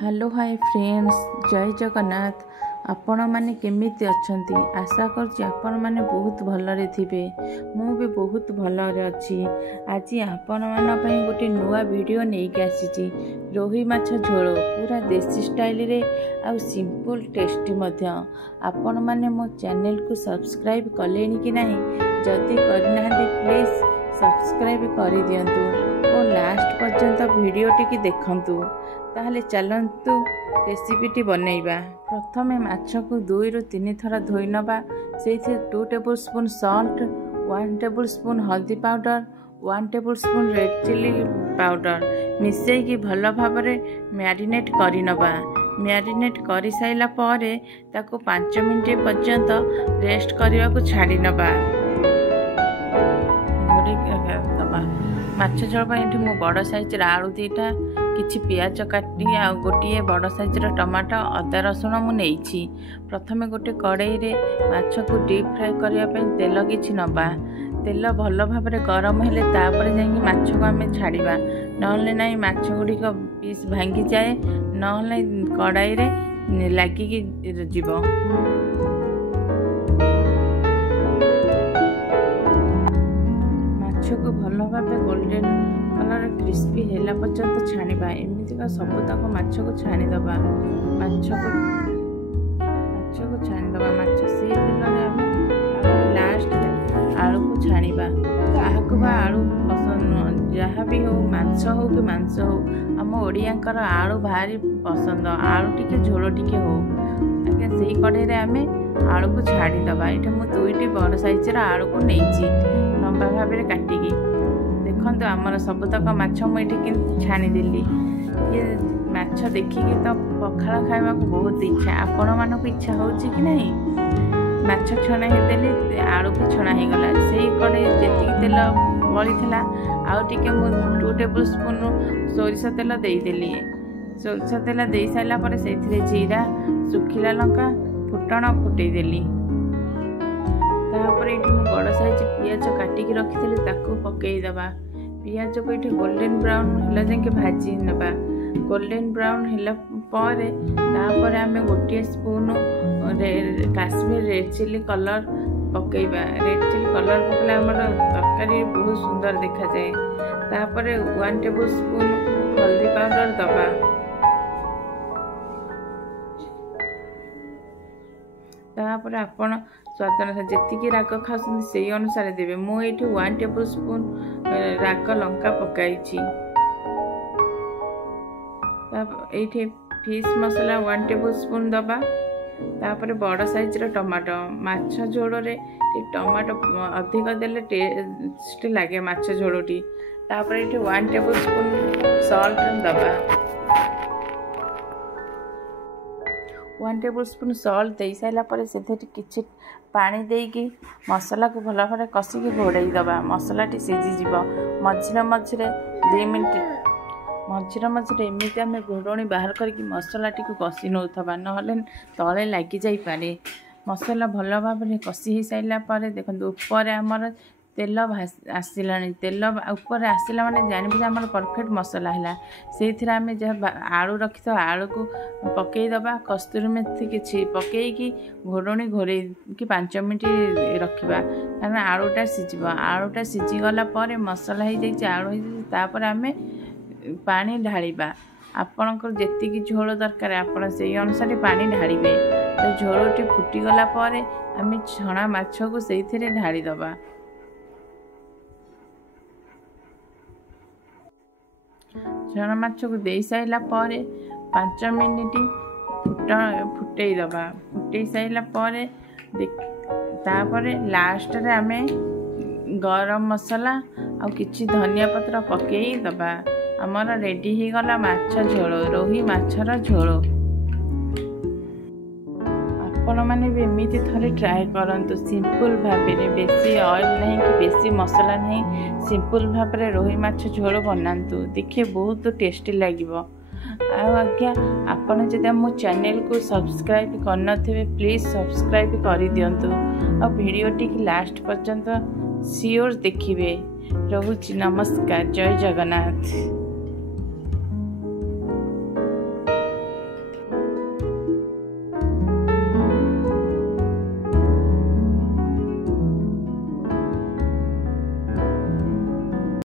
Hello hi friends, जय जगन्नाथ। आपण माने केमिति अछंती? आशा करछि आपण माने बहुत भलरे थिबे। मु भी बहुत भलरे अछि। आज आपण माना पई गोटे नुआ वीडियो नै के आसीछि। रोही माछ झोल पूरा देसी स्टाइल रे आ सिंपल टेस्टी मध्य। आपण माने मो चैनल को सब्सक्राइब कलेनी कि नाही? जदि करनाहंती प्लीज सब्सक्राइब करि दियंतु और लास्ट पर्यंत वीडियो टी देखंतु। ताहले चलंतु रेसिपीटी बनैबा। प्रथमे माछ को 2 ରୁ 3 थर धोई नबा। सेथि 2 tablespoon salt, 1 tablespoon हल्दी powder, 1 tablespoon red chili powder मिसई की भल भाबरे मैरिनेट करि नबा। मैरिनेट करि साइला परे ताको 5 मिनिट पर्यंत रेस्ट करिवा को छाडी नबा। माछ झोल पई मु बड़ साइज रा आलू 2टा, किछि पियाज काटी आ गोटे बड़ साइज टमाटो, अदा रसुण मु नेइछि। प्रथमे गोटे कड़ाई रे माछ को डीप फ्राई करिया पई तेल किछि नबा। तेल भल भाबरे गरम हेले तापर जाई माछ को आमे छाड़ीबा, नहले नाही माछ गुडी को पीस भांगी जाए, नहले कड़ाई रे लागी कि जीवो। माछ को भल भाबे गोल्डन कलर क्रिस्पी हेला पर्यंत छाणीबा। एमती का सब तक माछ को छाणी दबा। माछ को छाणी दबा। माछ से तेल रे हम लास्ट आलू को छाणीबा। काहाको बा आलू पसंद जहाँ भी हो, मांस हो कि मांस हो, हम ओडियांकर आलू भारी पसंद। आलू टिके झोल टिके हो आगे से कड़े रे आमे आलू को छाड़ी दबा। एठे मु 2टी बड़ साइज रा आलू को नेइछि लंबा भाबरे काटिकी। देखो आमर सबतक माछ मुझे छाणी देली। ये माछ देखिकी तो पखाल खावा को बहुत इच्छा। आपण मानक इच्छा होची कि नहीं? माछ छणा हेदेली, आलू भी छणा हो गला। से कड़े जेतिकी तेल बड़ी थिला आउ टिके मु 2 टेबल स्पून सोरिष तेल देदेली। सोरिष तेल दे साइला परे सेथिरे जीरा, सुखिला लंका, फुटण फुटेदेली। तापर एठी बड़ साइज पियाज काटिकी रखिथिले ताको पकेई दबा। पियाज को ये गोल्डन ब्राउन होला जाके भाजी नबा। गोल्डन ब्राउन होला परे तापर आमे गोटे spoon Kashmir red chili colour पकेइबा। रेड चिली कलर पकले हमर तरकारी बहुत सुंदर देखा जाए। तापर 1 टेबल स्पून हल्दी पाउडर दबा। तापर आपण स्वाद अनुसार जेतिकी राग खाउछन से अनुसार देबे। मु एठी 1 टेबल स्पून राग लंका पकाइछि। एठी फिश मसाला 1 टेबल स्पून दबा। तापर बड़ साइज रो टमाटो। माछ झोल रे टमाटो अधिक देले टेस्ट लागे माछ झोलटी। तापर एठी 1 टेबल स्पून सॉल्ट दबा। 1 टेबल स्पून सॉल्ट दे साइला परे सेथे किछि पानी देकी मसला को भल भाव कसिकी घोड़ाई दबा। मसलाटी सीझी जीव। मझिरे मझिरे 2 मिनिट मझिरे एमती आम घोड़णी बाहर करके मसलाटी को कषि नौथबा, नहले तले लगी जाई पारे। मसला भल भाव कषि हो साइला परे देखो ऊपर आमर तेल आसला। तेल ऊपर आसला माने जानबे जे आमर परफेक्ट मसला है। से आम जहाँ आलू रखी था आलू को पकई दबा। कस्तूरी मेथी किछि पकईकी घोड़णी घोड़े कि 5 मिनिट रखा, कारण आलूटा सीझ। आलूटा सीझीगला मसला हो जाए, आलू हो आम पानी ढालिबा। आपणकर जेतिकी झोल दरकार आपण से अनुसार पानी ढालिबे। तो झोलटी फुटीगला आम छणा माछ को से ढाली दबा। छणा माछ को दे साइला परे 5 मिनिट फुटई दबा। फुटई साइला परे तापरे लास्ट रे आमे गरम मसला आ किछि धनिया पत्र पकेई दबा। हमर रेडी ही गला माछ झोल, रोही माछर झोल। आपण माने भी एमिति थरे ट्राई करंतु सिंपल भाबरे। बेसी ऑयल नहीं कि बेसी मसला नहीं, सिंपल भाबरे रोही माछ झोल बनांतु। देखिए बहुत टेस्टी लागिबो। आज्ञा आपण जदि मो चैनल को सब्सक्राइब करनथिबे प्लीज सब्सक्राइब करि दियंतु। आ वीडियो टी लास्ट पर्यंत सियोर देखिबे। रहुछि नमस्कार, जय जगन्नाथ।